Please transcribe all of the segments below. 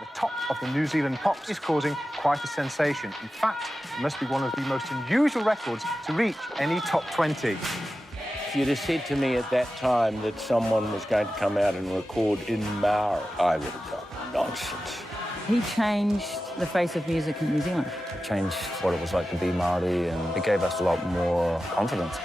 The top of the New Zealand Pops is causing quite a sensation. In fact, it must be one of the most unusual records to reach any top 20. If you'd have said to me at that time that someone was going to come out and record in Maori, I would have gone, nonsense. He changed the face of music in New Zealand. It changed what it was like to be Māori, and it gave us a lot more confidence.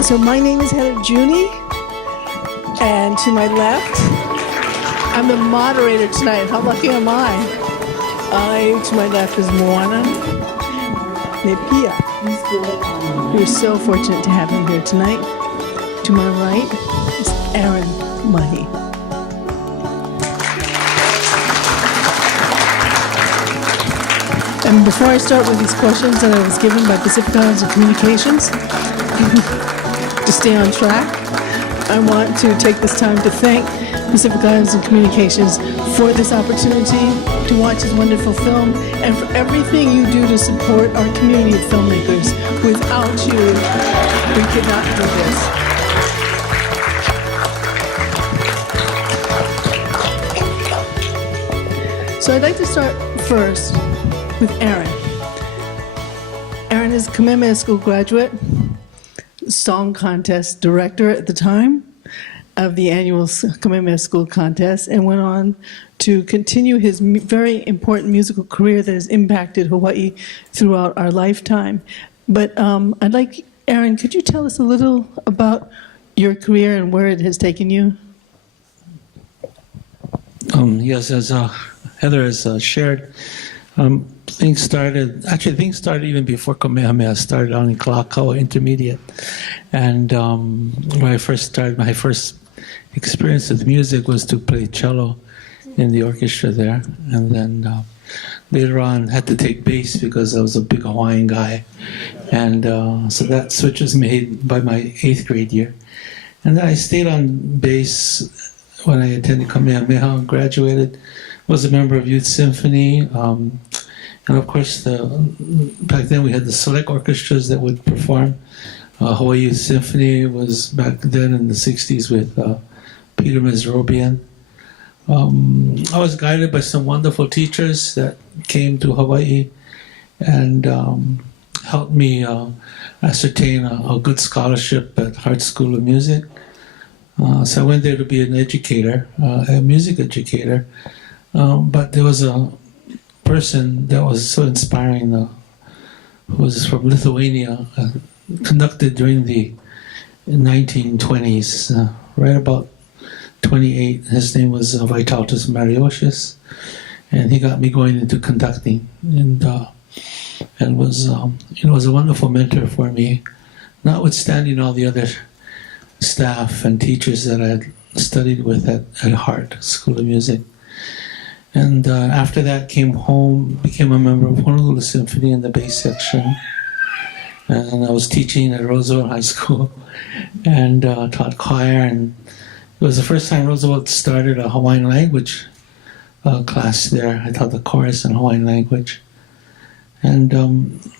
So my name is Giugni, and to my left, I'm the moderator tonight. How lucky am I? To my left is Moana, Nepia. We're so fortunate to have him here tonight. To my right is Mahi. And before I start with these questions that I was given by Pacific Islands of Communications, to stay on track, I want to take this time to thank Pacific Islands and Communications for this opportunity to watch this wonderful film and for everything you do to support our community of filmmakers. Without you, we could not do this. So I'd like to start first with Aaron. Aaron is a Kamehameha School graduate, song contest director at the time of the annual Kamehameha School contest, and went on to continue his very important musical career that has impacted Hawaii throughout our lifetime. But I'd like, Aaron, could you tell us a little about your career and where it has taken you? Yes, as Heather has shared, things started even before Kamehameha started on in Kalakaua Intermediate. And when I first started, my first experience with music was to play cello in the orchestra there. And then later on had to take bass because I was a big Hawaiian guy. And so that switch was made by my 8th grade year. And then I stayed on bass when I attended Kamehameha and graduated. Was a member of Youth Symphony. And of course, back then we had the select orchestras that would perform. Hawaii Youth Symphony was back then in the 60s with Peter Mesrobian. I was guided by some wonderful teachers that came to Hawaii and helped me ascertain a good scholarship at Hart School of Music. So I went there to be an educator, a music educator. But there was a person that was so inspiring, who was from Lithuania, conducted during the 1920s, right about 28. His name was Vytautas Mariošius, and he got me going into conducting, and was was a wonderful mentor for me, notwithstanding all the other staff and teachers that I had studied with at Hart School of Music. And after that, came home, became a member of Honolulu Symphony in the bass section. And I was teaching at Roosevelt High School and taught choir. And it was the first time Roosevelt started a Hawaiian language class there. I taught the chorus in Hawaiian language. And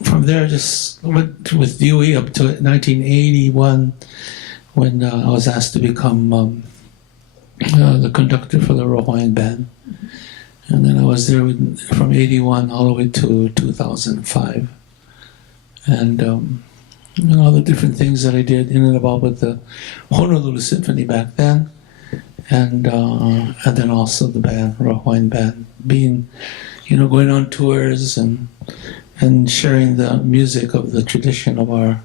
from there, I just went with Dewey up to 1981 when I was asked to become the conductor for the Hawaiian band. And then I was there from 81 all the way to 2005. And all the different things that I did in and about with the Honolulu Symphony back then. And then also the band, Hawaiian band, being, going on tours and sharing the music of the tradition of our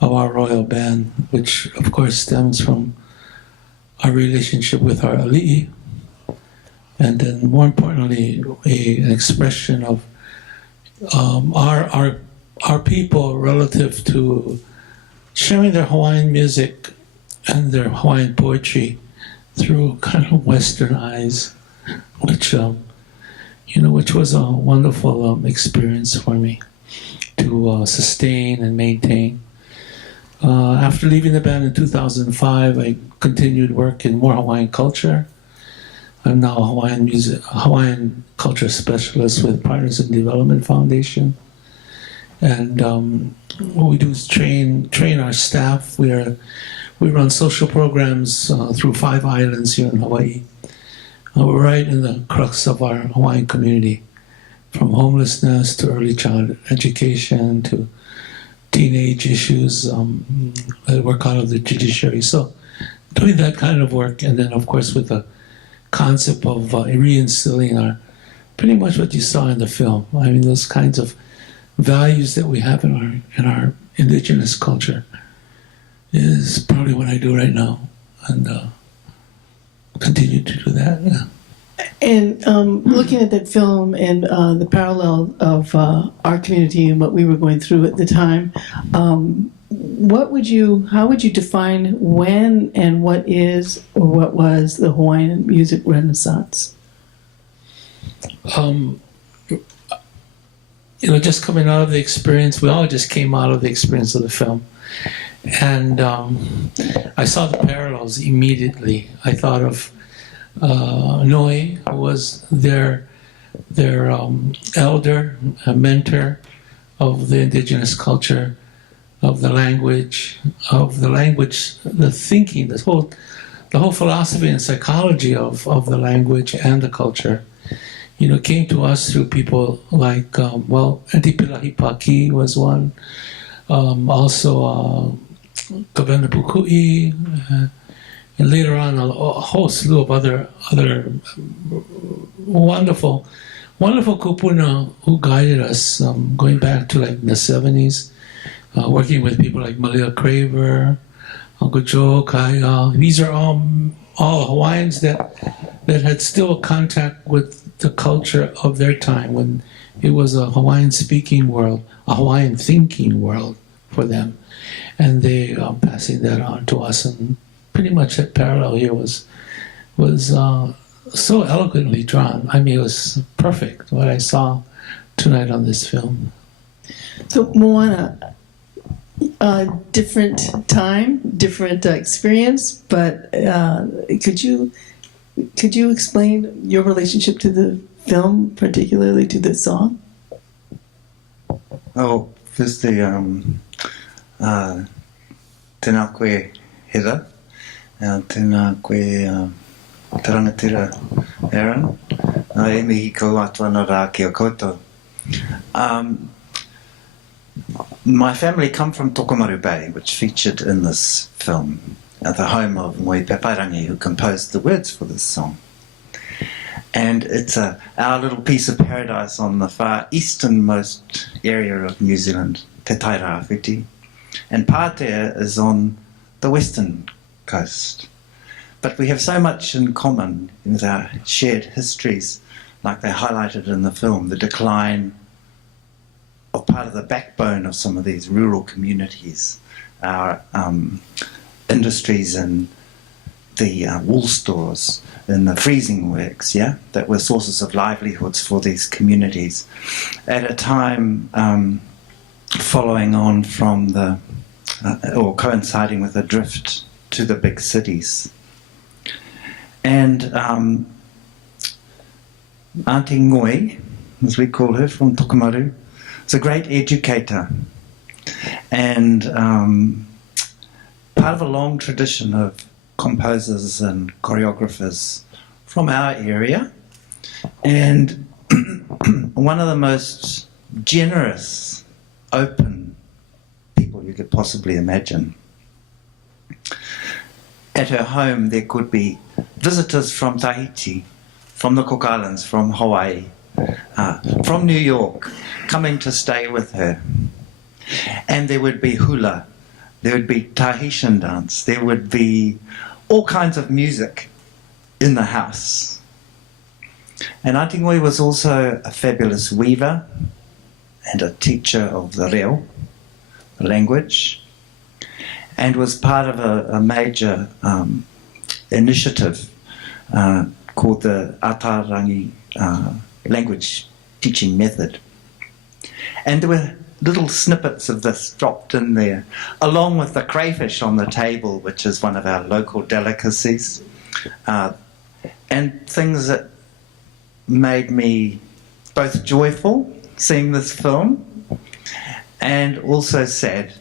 royal band, which of course stems from our relationship with our ali'i, and then more importantly, an expression of our people relative to sharing their Hawaiian music and their Hawaiian poetry through kind of Western eyes, which was a wonderful experience for me to sustain and maintain. After leaving the band in 2005, I continued work in more Hawaiian culture. I'm now a Hawaiian culture specialist with Partners in Development Foundation. And what we do is train our staff. We run social programs through 5 islands here in Hawaii. We're right in the crux of our Hawaiian community, from homelessness to early childhood education to teenage issues. I work out of the judiciary. So doing that kind of work, and then of course with the concept of reinstilling pretty much what you saw in the film. I mean, those kinds of values that we have in our indigenous culture is probably what I do right now, and continue to do that. Yeah. And looking at that film and the parallel of our community and what we were going through at the time, how would you define when and what is or what was the Hawaiian music renaissance? Just coming out of the experience, we all just came out of the experience of the film. And I saw the parallels immediately. I thought of Noi, who was their elder, a mentor of the indigenous culture, of the language, the thinking, the whole philosophy and psychology of the language and the culture. Came to us through people like, Antipilahi Paki was one, also Kavena Pukui, and later on a whole slew of other wonderful kupuna who guided us, going back to like the 70s, working with people like Malia Craver, Uncle Joe, Kaya. These are all Hawaiians that had still contact with the culture of their time, when it was a Hawaiian speaking world, a Hawaiian thinking world for them. And they passing that on to us, and pretty much that parallel here was so eloquently drawn. I mean, it was perfect what I saw tonight on this film. So Moana, different time, different experience, but could you explain your relationship to the film, particularly to the song? Oh, firstly, tēnā koe Heather, tēnā koe tarangatira Aaron, e mihi kau atu ana rā ki o koutou. My family come from Tokomaru Bay, which featured in this film, the home of Moi Pepairangi, who composed the words for this song. And it's our little piece of paradise on the far easternmost area of New Zealand, Te Tairawhiti. And Pātea is on the western coast. But we have so much in common with our shared histories, like they highlighted in the film, the decline of part of the backbone of some of these rural communities, our industries and the wool stores and the freezing works, that were sources of livelihoods for these communities at a time following on from or coinciding with the drift to the big cities. And Auntie Ngoi, as we call her, from Tokomaru, is a great educator and part of a long tradition of composers and choreographers from our area, and one of the most generous, open people you could possibly imagine. At her home there could be visitors from Tahiti, from the Cook Islands, from Hawaii, from New York, coming to stay with her. And there would be hula, there would be Tahitian dance, there would be all kinds of music in the house. And Auntie Ngoi was also a fabulous weaver and a teacher of the reo, the language, and was part of a major initiative called the Atarangi language teaching method. And there were little snippets of this dropped in there, along with the crayfish on the table, which is one of our local delicacies, and things that made me both joyful seeing this film and also sad,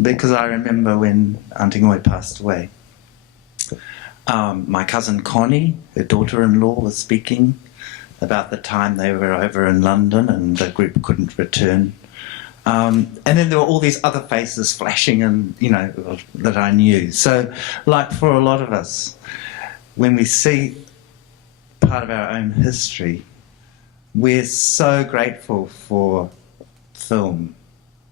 because I remember when Auntie Ngoi passed away. My cousin Connie, her daughter-in-law, was speaking about the time they were over in London and the group couldn't return. And then there were all these other faces flashing and, you know, that I knew. So, like for a lot of us, when we see part of our own history, we're so grateful for film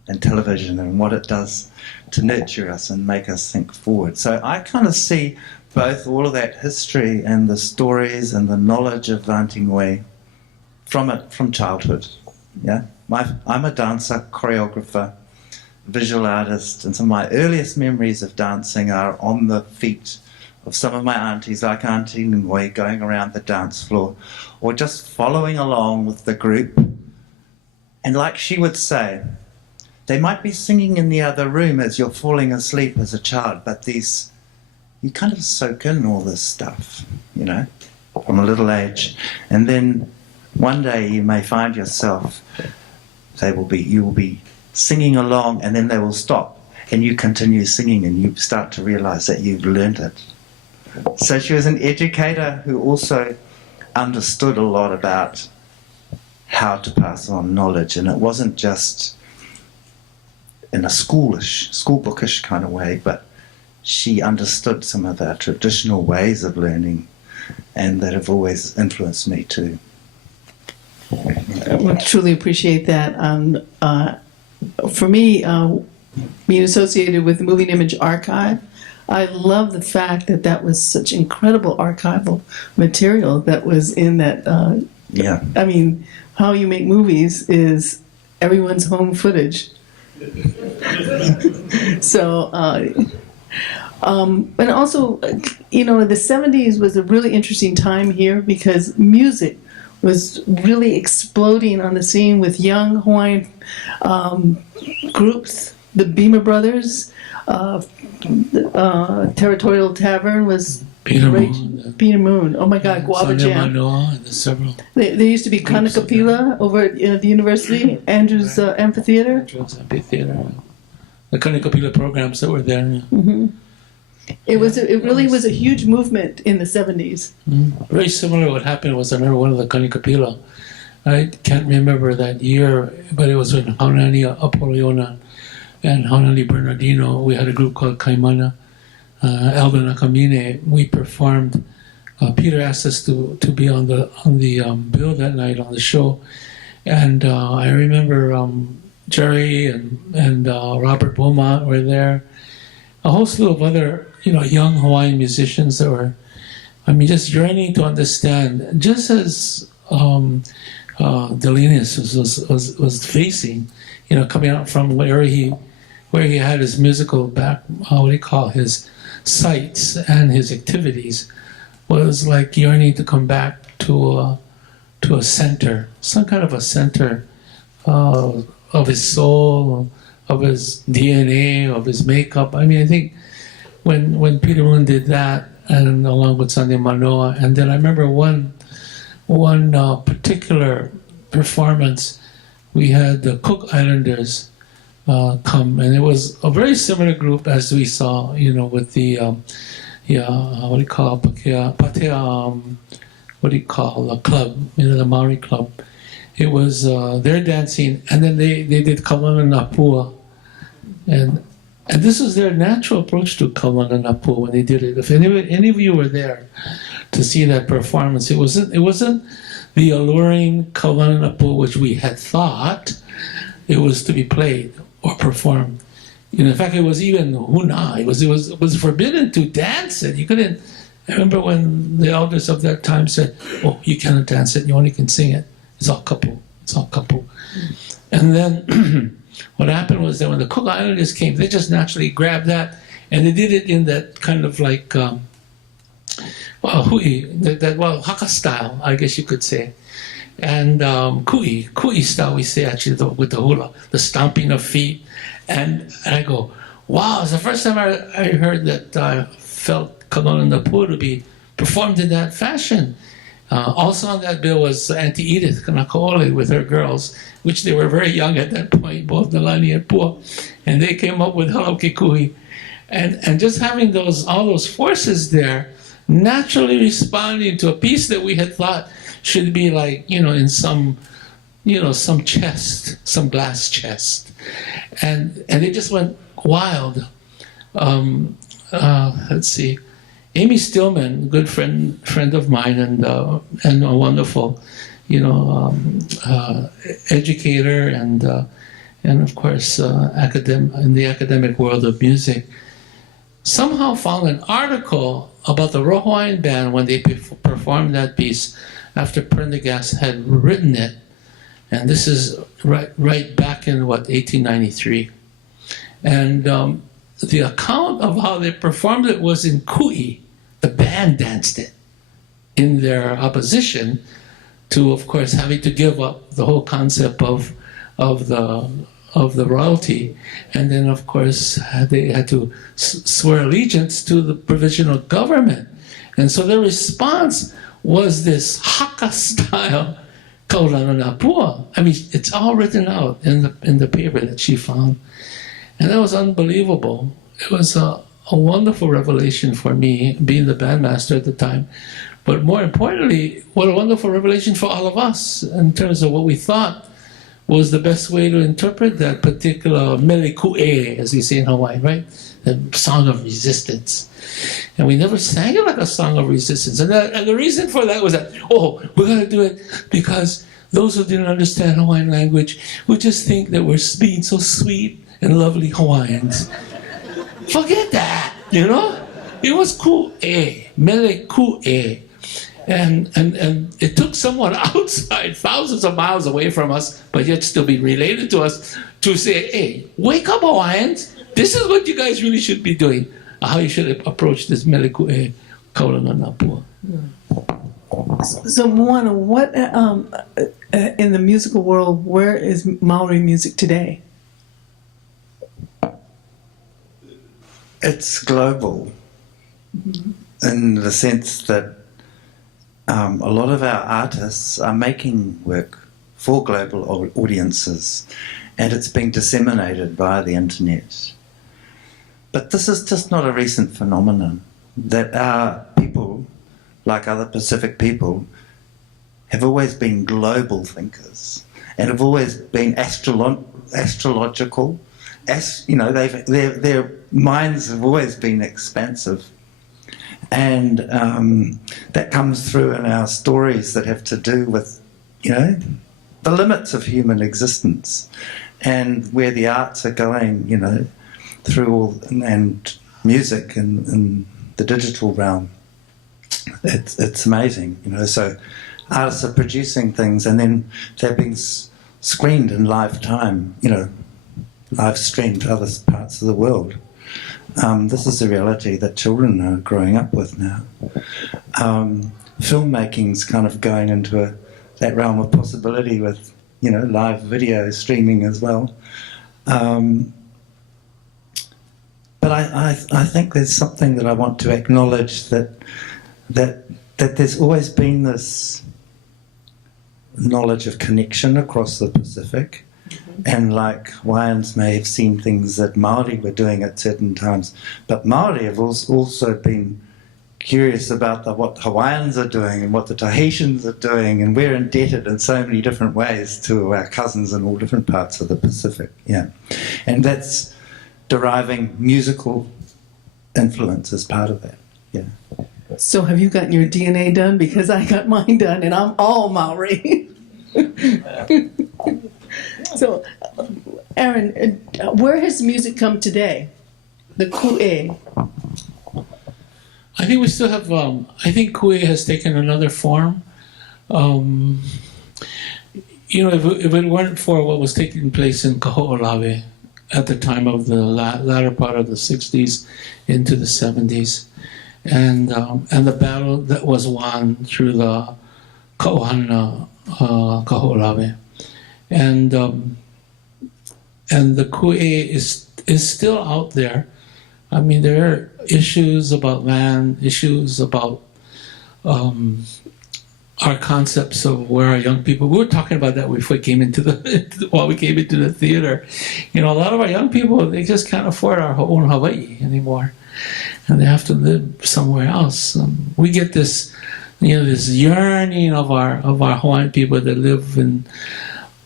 and television and what it does to nurture us and make us think forward. So I kind of see both all of that history and the stories and the knowledge of Auntie Ngoi from childhood. Yeah, I'm a dancer, choreographer, visual artist, and some of my earliest memories of dancing are on the feet of some of my aunties, like Auntie Ngoi, going around the dance floor, or just following along with the group. And like she would say, they might be singing in the other room as you're falling asleep as a child, but you kind of soak in all this stuff, you know, from a little age. And then one day you may find yourself, you will be singing along, and then they will stop, and you continue singing, and you start to realize that you've learned it. So she was an educator who also understood a lot about how to pass on knowledge, and it wasn't just in a school bookish kind of way, but she understood some of our traditional ways of learning, and that have always influenced me too. I truly appreciate that. For me, being associated with the Moving Image Archive, I love the fact that that was such incredible archival material that was in that. Yeah. I mean, how you make movies is everyone's home footage. So, and also, you know, the 70s was a really interesting time here because music was really exploding on the scene with young Hawaiian groups. The Beamer Brothers, Territorial Tavern was Peter great. Moon. Peter Moon. Oh my God, Guava Jam. Mānoa, and there's several. There used to be Kanakapila over at the university, Andrews Amphitheater. Andrews Amphitheater. The Kanakapila programs that were there. Mm-hmm. It really was a huge movement in the 70s. Mm-hmm. Very similar. What happened was I remember one of the Kanakapila. I can't remember that year, but it was when Haunani Apoliona and Haunani Bernardino. We had a group called Kaimana. Elder Nakamine. We performed. Peter asked us to be on the bill that night on the show, and I remember Jerry and Robert Beaumont were there. A whole slew of other young Hawaiian musicians that were, just yearning to understand, just as Dalvanius was facing, coming out from where he had his musical his sites and his activities, was like yearning to come back to a center, some kind of a center of his soul, of his DNA, of his makeup. I think when Peter Moon did that, and along with Sunday Mānoa, and then I remember one particular performance, we had the Cook Islanders come, and it was a very similar group as we saw, with the Pātea, club, the Maori club. It was their dancing, and then they did Kawana Napua, and this was their natural approach to Kawana Napua when they did it. If any of you were there to see that performance, it wasn't the alluring Kawana Napua which we had thought it was to be played or performed. In fact, it was even huna. It was forbidden to dance it. You couldn't. I remember when the elders of that time said, "Oh, you cannot dance it. You only can sing it. It's all couple. It's all couple." And then what happened was that when the Cook Islanders came, they just naturally grabbed that and they did it in that kind of like hui, that Haka style, I guess you could say. and kui style, we say actually with the hula, the stomping of feet. And I go, wow, it's the first time I heard that I felt Kalona Pua to be performed in that fashion. Also on that bill was Auntie Edith Kanakaole with her girls, which they were very young at that point, both Nalani and Pua, and they came up with Halauke Kui. And just having all those forces there, naturally responding to a piece that we had thought should be like, in some chest, some glass chest. And they just went wild. Let's see. Amy Stillman, good friend of mine, and a wonderful, educator and of course in the academic world of music, somehow found an article about the Hawaiian band when they performed that piece after Prendergast had written it, and this is right back in 1893, and the account of how they performed it was in Kui. The band danced it in their opposition to, of course, having to give up the whole concept of the royalty, and then, of course, they had to swear allegiance to the provisional government, and so their response was this Haka style Kaulana Pua. I mean, it's all written out in the paper that she found. And that was unbelievable. It was a wonderful revelation for me, being the bandmaster at the time. But more importantly, what a wonderful revelation for all of us in terms of what we thought was the best way to interpret that particular mele ku'e, as we say in Hawaii, right? The song of resistance. And we never sang it like a song of resistance. And the reason for that was that, we're going to do it because those who didn't understand Hawaiian language would just think that we're being so sweet and lovely Hawaiians. Forget that, It was ku'e, mele ku'e. And it took someone outside, thousands of miles away from us, but yet still be related to us, to say, hey, wake up, Hawaiians. This is what you guys really should be doing. How you should approach this mele ku'e kaulana napua. So, Moana, what in the musical world, where is Maori music today? It's global, in the sense that a lot of our artists are making work for global audiences, and it's being disseminated via the internet. But this is just not a recent phenomenon, that our people, like other Pacific people, have always been global thinkers and have always been astrological. Their minds have always been expansive. And that comes through in our stories that have to do with, the limits of human existence and where the arts are going, through all, and music and the digital realm. It's amazing, So artists are producing things and then they're being screened in live time, live streamed to other parts of the world. This is a reality that children are growing up with now. Filmmaking's kind of going into that realm of possibility with, live video streaming as well. But I think there's something that I want to acknowledge, that there's always been this knowledge of connection across the Pacific. And like Hawaiians may have seen things that Māori were doing at certain times, but Māori have also been curious about what Hawaiians are doing and what the Tahitians are doing, and we're indebted in so many different ways to our cousins in all different parts of the Pacific. Yeah, and that's deriving musical influence as part of that. Yeah. So have you gotten your DNA done? Because I got mine done, and I'm all Maori. So, Aaron, where has music come today? The ku'e. I think we still have, I think ku'e has taken another form. If it weren't for what was taking place in Kaho'olawe at the time of the latter part of the 60s into the 70s, and the battle that was won through the Kauhana Kaho'olawe. And the Poi E is still out there. I mean, there are issues about land, issues about our concepts of where our young people. We were talking about that before we came while we came into the theater. You know, a lot of our young people, they just can't afford our own Hawaiʻi anymore, and they have to live somewhere else. We get this, you know, this yearning of our Hawaiian people that live in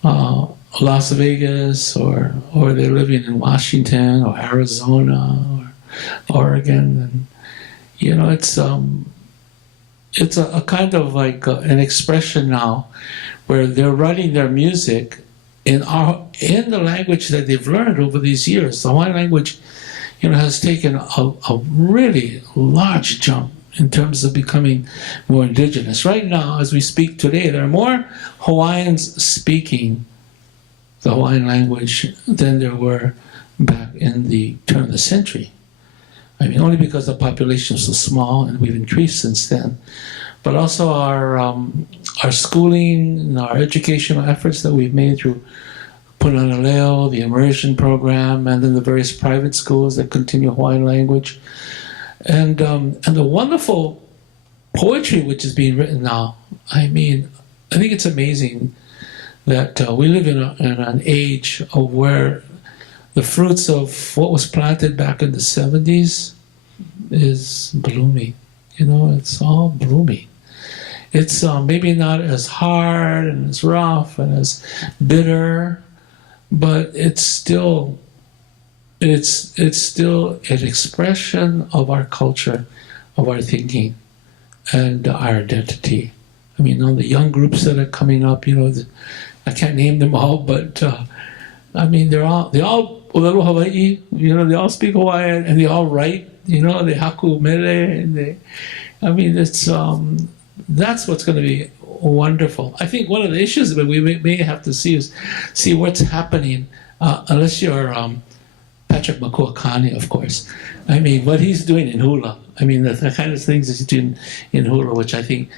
Las Vegas, or they're living in Washington or Arizona or Oregon, and you know, it's a kind of like an expression now, where they're writing their music in the language that they've learned over these years. The Hawaiian language, you know, has taken a really large jump in terms of becoming more indigenous. Right now, as we speak today, there are more Hawaiians speaking the Hawaiian language than there were back in the turn of the century. I mean, only because the population is so small, and we've increased since then. But also our schooling and our educational efforts that we've made through Punana, the immersion program, and then the various private schools that continue Hawaiian language. And the wonderful poetry which is being written now. I mean, I think it's amazing that we live in an age of where the fruits of what was planted back in the 70s is blooming. You know, it's all blooming. It's maybe not as hard and as rough and as bitter, but it's still an expression of our culture, of our thinking, and our identity. I mean, all the young groups that are coming up, you know, I can't name them all, but I mean, they all Olelo Hawaiʻi, you know, they all speak Hawaiian, and they all write, you know, they haku mere, and I mean, it's that's what's going to be wonderful. I think one of the issues that we may have to see is what's happening, unless you're Patrick Makuakani, of course. I mean, what he's doing in hula. I mean, the kind of things he's doing in hula, which I think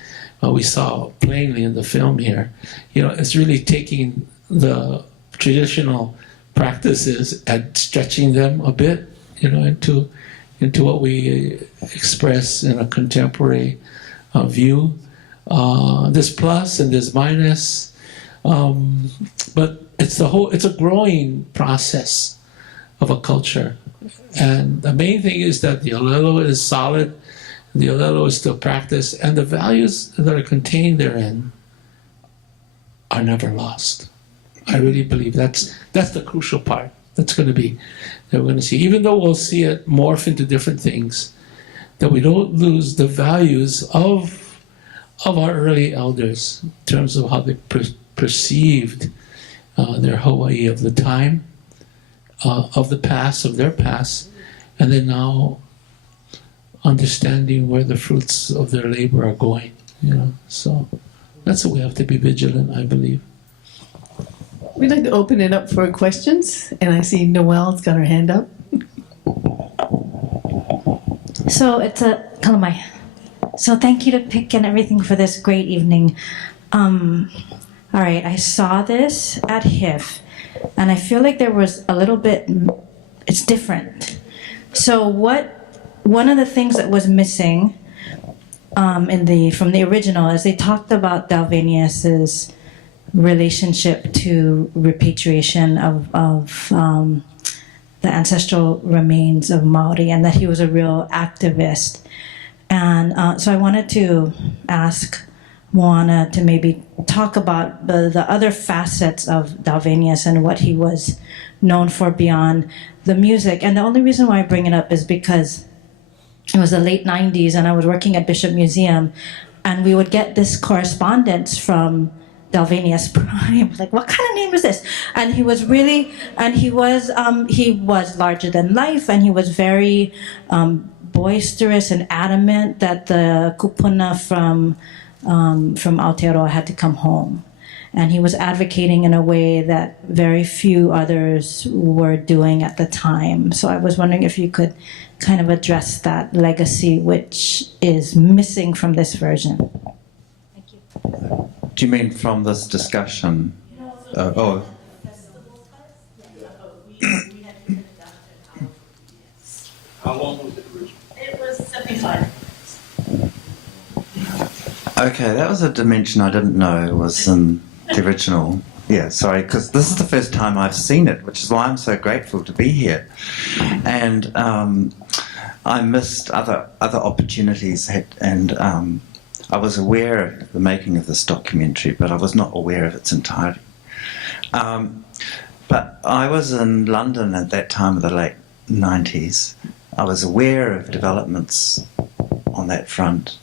we saw plainly in the film here. You know, it's really taking the traditional practices and stretching them a bit, you know, into what we express in a contemporary view. There's plus and there's minus, but it's a growing process of a culture. And the main thing is that the olelo is solid, the olelo is still practiced, and the values that are contained therein are never lost. I really believe that's the crucial part that we're going to see. Even though we'll see it morph into different things, that we don't lose the values of our early elders in terms of how they perceived their Hawaii of the time, of the past, of their past, and then now understanding where the fruits of their labor are going. You know, so that's what we have to be vigilant, I believe. We'd like to open it up for questions, and I see Noelle's got her hand up. So it's a kalamai. So thank you to PIC and everything for this great evening. All right, I saw this at HIF, and I feel like there was a little bit. It's different. So one of the things that was missing from the original is they talked about Dalvanius's relationship to repatriation of the ancestral remains of Maori, and that he was a real activist. And so I wanted to ask Moana to maybe talk about the other facets of Dalvanius and what he was known for beyond the music. And the only reason why I bring it up is because it was the late 90s and I was working at Bishop Museum, and we would get this correspondence from Dalvanius Prime, like, what kind of name is this? And he was really, and he was larger than life, and he was very boisterous and adamant that the kupuna from Aotearoa had to come home. And he was advocating in a way that very few others were doing at the time. So I was wondering if you could kind of address that legacy, which is missing from this version. Thank you. Do you mean from this discussion? Oh. How long was it originally? It was 75. Okay, that was a dimension I didn't know was in the original. Yeah, sorry, because this is the first time I've seen it, which is why I'm so grateful to be here. And I missed other opportunities, and I was aware of the making of this documentary, but I was not aware of its entirety. But I was in London at that time of the late 90s. I was aware of developments on that front.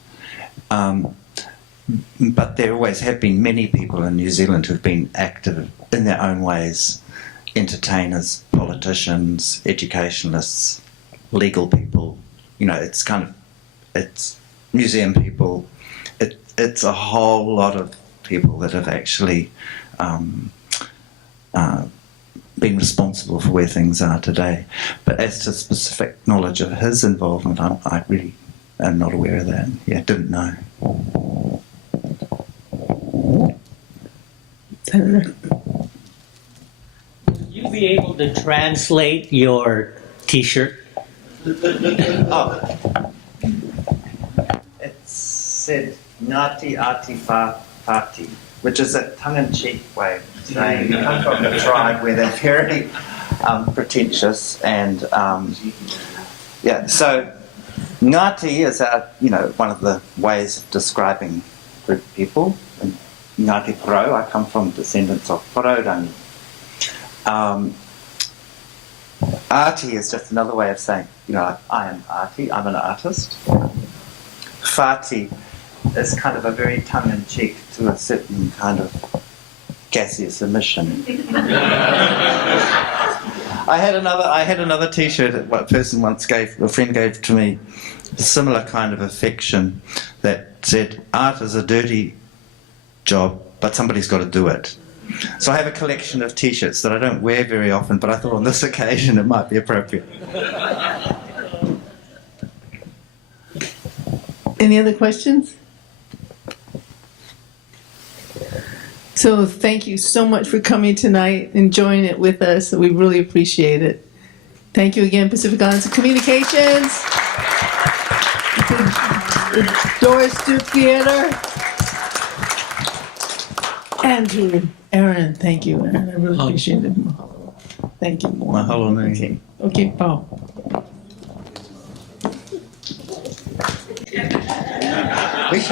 But there always have been many people in New Zealand who've been active in their own ways. Entertainers, politicians, educationalists, legal people. You know, it's museum people. It's a whole lot of people that have actually been responsible for where things are today. But as to specific knowledge of his involvement, I really am not aware of that. Yeah, didn't know. Senator. Will you be able to translate your T-shirt? Oh. It said Ngāti Ati Pāti, which is a tongue-in-cheek way of saying you come from a tribe where they're very pretentious and yeah. So Ngāti is one of the ways of describing group of people. And Ngāti Porou, I come from descendants of Porourangi. Arti is just another way of saying, I am Arti, I'm an artist. Whāti is kind of a very tongue-in-cheek to a certain kind of gaseous emission. I had another T-shirt that a friend gave to me, a similar kind of affection that said, art is a dirty job, but somebody's got to do it. So I have a collection of T-shirts that I don't wear very often, but I thought on this occasion it might be appropriate. Any other questions? So thank you so much for coming tonight, enjoying it with us. We really appreciate it. Thank you again, Pacific Islands Communications, the Doris Duke Theatre, and to Aaron. Thank you, Aaron. I really appreciate it. Thank you. Mahalo nui. Okay, Paul.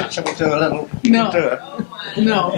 Shall we do a little? No. Do it? No.